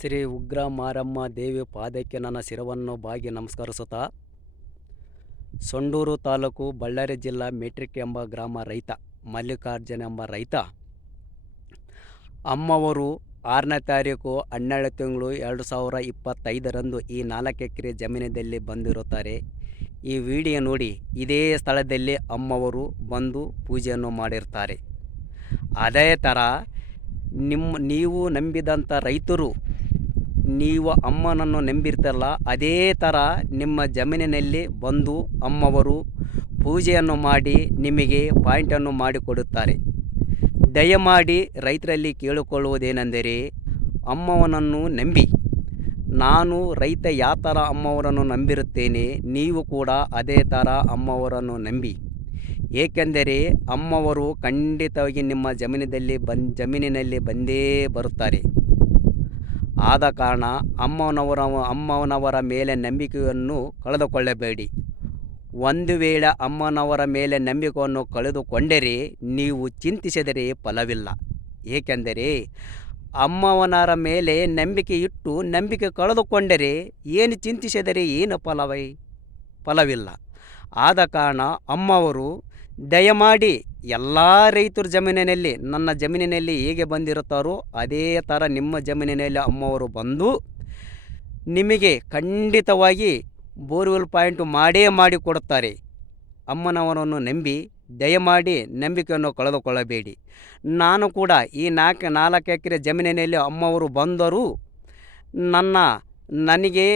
ಶ್ರೀ ಉಗ್ರ ಮಾರಮ್ಮ ದೇವಿ ಪಾದಕ್ಕೆ ನನ್ನ ಶಿರವನ್ನು ಬಾಗಿ ನಮಸ್ಕರಿಸುತ್ತಾ, ಸೊಂಡೂರು ತಾಲೂಕು ಬಳ್ಳಾರಿ ಜಿಲ್ಲಾ ಮೆಟ್ರಿಕ್ ಎಂಬ ಗ್ರಾಮ ರೈತ ಮಲ್ಲಿಕಾರ್ಜುನ ಎಂಬ ರೈತ ಅಮ್ಮವರು 6ನೇ ತಾರೀಕು 12 ತಿಂಗಳು 2025ರಂದು ಈ 4 ಎಕರೆ ಜಮೀನಿನಲ್ಲಿ ಬಂದಿರುತ್ತಾರೆ. ಈ ವಿಡಿಯೋ ನೋಡಿ ಇದೇ ಸ್ಥಳದಲ್ಲಿ ಅಮ್ಮವರು ಬಂದು ಪೂಜೆಯನ್ನು ಮಾಡಿರ್ತಾರೆ. ಅದೇ ಥರ ನೀವು ನಂಬಿದಂಥ ರೈತರು ನೀವು ಅಮ್ಮನನ್ನು ನಂಬಿರ್ತಾರಲ್ಲ, ಅದೇ ಥರ ನಿಮ್ಮ ಜಮೀನಿನಲ್ಲಿ ಬಂದು ಅಮ್ಮವರು ಪೂಜೆಯನ್ನು ಮಾಡಿ ನಿಮಗೆ ಪಾಯಿಂಟನ್ನು ಮಾಡಿಕೊಡುತ್ತಾರೆ. ದಯಮಾಡಿ ರೈತರಲ್ಲಿ ಕೇಳಿಕೊಳ್ಳುವುದೇನೆಂದರೆ, ಅಮ್ಮವನನ್ನು ನಂಬಿ. ನಾನು ರೈತ ಯಾವ ಥರ ಅಮ್ಮವರನ್ನು ನಂಬಿರುತ್ತೇನೆ, ನೀವು ಕೂಡ ಅದೇ ಥರ ಅಮ್ಮವರನ್ನು ನಂಬಿ. ಏಕೆಂದರೆ ಅಮ್ಮವರು ಖಂಡಿತವಾಗಿ ನಿಮ್ಮ ಜಮೀನಿನಲ್ಲಿ ಬಂದೇ ಬರುತ್ತಾರೆ. ಆದ ಕಾರಣ ಅಮ್ಮನವರ ಮೇಲೆ ನಂಬಿಕೆಯನ್ನು ಕಳೆದುಕೊಳ್ಳಬೇಡಿ. ಒಂದು ವೇಳೆ ಅಮ್ಮನವರ ಮೇಲೆ ನಂಬಿಕೆಯನ್ನು ಕಳೆದುಕೊಂಡರೆ ನೀವು ಚಿಂತಿಸಿದರೆ ಫಲವಿಲ್ಲ. ಏಕೆಂದರೆ ಅಮ್ಮವನರ ಮೇಲೆ ನಂಬಿಕೆ ಇಟ್ಟು ನಂಬಿಕೆ ಕಳೆದುಕೊಂಡರೆ ಏನು ಚಿಂತಿಸಿದರೆ ಏನು ಫಲವಿಲ್ಲ. ಆದ ಕಾರಣ ಅಮ್ಮವರು ದಯಮಾಡಿ ಎಲ್ಲ ರೈತರ ಜಮೀನಿನಲ್ಲಿ ನನ್ನ ಜಮೀನಿನಲ್ಲಿ ಹೇಗೆ ಬಂದಿರುತ್ತಾರೋ ಅದೇ ಥರ ನಿಮ್ಮ ಜಮೀನಿನಲ್ಲಿ ಅಮ್ಮವರು ಬಂದು ನಿಮಗೆ ಖಂಡಿತವಾಗಿ ಬೋರ್ವೆಲ್ ಪಾಯಿಂಟು ಮಾಡಿಕೊಡುತ್ತಾರೆ. ಅಮ್ಮನವರನ್ನು ನಂಬಿ ದಯಮಾಡಿ ನಂಬಿಕೆಯನ್ನು ಕಳೆದುಕೊಳ್ಳಬೇಡಿ. ನಾನು ಕೂಡ ಈ 4 ಎಕರೆ ಜಮೀನಿನಲ್ಲಿ ಅಮ್ಮವರು ಬಂದರೂ ನನಗೆ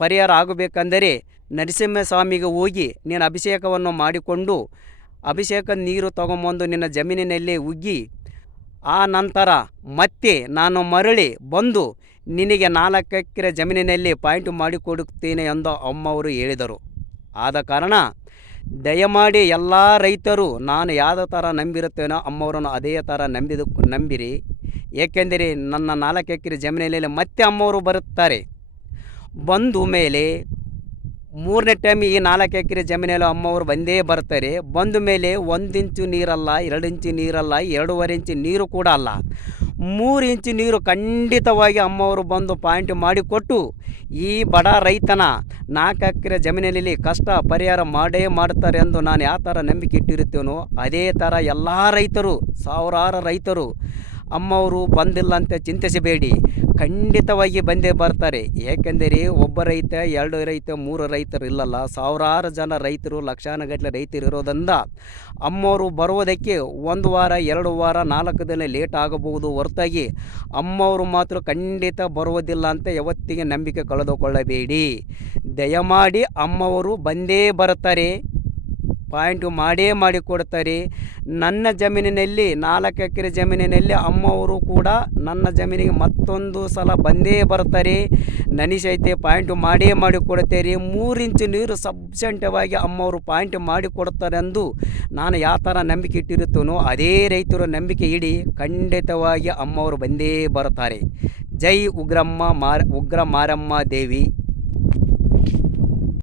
ಪರಿಹಾರ ಆಗಬೇಕೆಂದರೆ ನರಸಿಂಹಸ್ವಾಮಿಗೆ ಹೋಗಿ ನೀನು ಅಭಿಷೇಕವನ್ನು ಮಾಡಿಕೊಂಡು ಅಭಿಷೇಕ ನೀರು ತಗೊಂಬಂದು ನಿನ್ನ ಜಮೀನಿನಲ್ಲಿ ಉಗ್ಗಿ, ಆ ನಂತರ ಮತ್ತೆ ನಾನು ಮರಳಿ ಬಂದು ನಿನಗೆ 4 ಎಕರೆ ಜಮೀನಿನಲ್ಲಿ ಪಾಯಿಂಟು ಮಾಡಿಕೊಡುತ್ತೇನೆ ಎಂದು ಅಮ್ಮವರು ಹೇಳಿದರು. ಆದ ಕಾರಣ ದಯಮಾಡಿ ಎಲ್ಲ ರೈತರು ನಾನು ಯಾವ ಥರ ನಂಬಿರುತ್ತೇನೋ ಅಮ್ಮವರನ್ನು ಅದೇ ಥರ ನಂಬಿರಿ. ಏಕೆಂದರೆ ನನ್ನ 4 ಎಕರೆ ಜಮೀನಿನಲ್ಲಿ ಮತ್ತೆ ಅಮ್ಮವರು ಬರುತ್ತಾರೆ. ಬಂದು ಮೇಲೆ 3ನೇ ಟೈಮ್ ಈ 4 ಎಕರೆ ಜಮೀನಲ್ಲಿ ಅಮ್ಮವರು ಬಂದೇ ಬರ್ತಾರೆ. ಬಂದ ಮೇಲೆ 1 ಇಂಚು ನೀರಲ್ಲ, 2 ಇಂಚು ನೀರಲ್ಲ, 2.5 ಇಂಚು ನೀರು ಕೂಡ ಅಲ್ಲ, 3 ಇಂಚು ನೀರು ಖಂಡಿತವಾಗಿ ಅಮ್ಮವರು ಬಂದು ಪಾಯಿಂಟ್ ಮಾಡಿಕೊಟ್ಟು ಈ ಬಡ ರೈತನ 4 ಎಕರೆ ಜಮೀನಿನಲ್ಲಿ ಕಷ್ಟ ಪರಿಹಾರ ಮಾಡುತ್ತಾರೆ ಎಂದು ನಾನು ಯಾವ ಥರ ನಂಬಿಕೆ ಇಟ್ಟಿರುತ್ತೇನೋ ಅದೇ ಥರ ಎಲ್ಲ ರೈತರು, ಸಾವಿರಾರು ರೈತರು ಅಮ್ಮವರು ಬಂದಿಲ್ಲ ಅಂತ ಚಿಂತಿಸಬೇಡಿ, ಖಂಡಿತವಾಗಿ ಬಂದೇ ಬರ್ತಾರೆ. ಏಕೆಂದರೆ ಒಬ್ಬ ರೈತ, 2 ರೈತ, 3 ರೈತರು ಇಲ್ಲಲ್ಲ, ಸಾವಿರಾರು ಜನ ರೈತರು, ಲಕ್ಷಾನುಗಟ್ಟಲೆ ರೈತರು ಇರೋದ್ರಿಂದ ಅಮ್ಮವರು ಬರುವುದಕ್ಕೆ 1 ವಾರ, 2 ವಾರ, 4 ದಿನ ಲೇಟ್ ಆಗಬಹುದು ಹೊರತಾಗಿ ಅಮ್ಮವರು ಮಾತ್ರ ಖಂಡಿತ ಬರುವುದಿಲ್ಲ ಅಂತ ಯಾವತ್ತಿಗೆ ನಂಬಿಕೆ ಕಳೆದುಕೊಳ್ಳಬೇಡಿ. ದಯಮಾಡಿ ಅಮ್ಮವರು ಬಂದೇ ಬರ್ತಾರೆ, ಪಾಯಿಂಟು ಮಾಡಿಕೊಡ್ತಾರೆ. ನನ್ನ ಜಮೀನಿನಲ್ಲಿ 4 ಎಕರೆ ಜಮೀನಿನಲ್ಲಿ ಅಮ್ಮವರು ಕೂಡ ನನ್ನ ಜಮೀನಿಗೆ ಮತ್ತೊಂದು ಸಲ ಬಂದೇ ಬರ್ತಾರೆ. ನನಸೈತೆ ಪಾಯಿಂಟು ಮಾಡಿಕೊಡ್ತಾರೆ. 3 ಇಂಚು ನೀರು ಸಬ್ಸೆಂಟವಾಗಿ ಅಮ್ಮವರು ಪಾಯಿಂಟ್ ಮಾಡಿಕೊಡ್ತಾರೆ ಎಂದು ನಾನು ಯಾವ ಥರ ನಂಬಿಕೆ ಇಟ್ಟಿರುತ್ತೇನೋ ಅದೇ ರೈತರು ನಂಬಿಕೆ ಇಡಿ, ಖಂಡಿತವಾಗಿ ಅಮ್ಮವರು ಬಂದೇ ಬರ್ತಾರೆ. ಜೈ ಉಗ್ರ ಮಾರಮ್ಮ ದೇವಿ.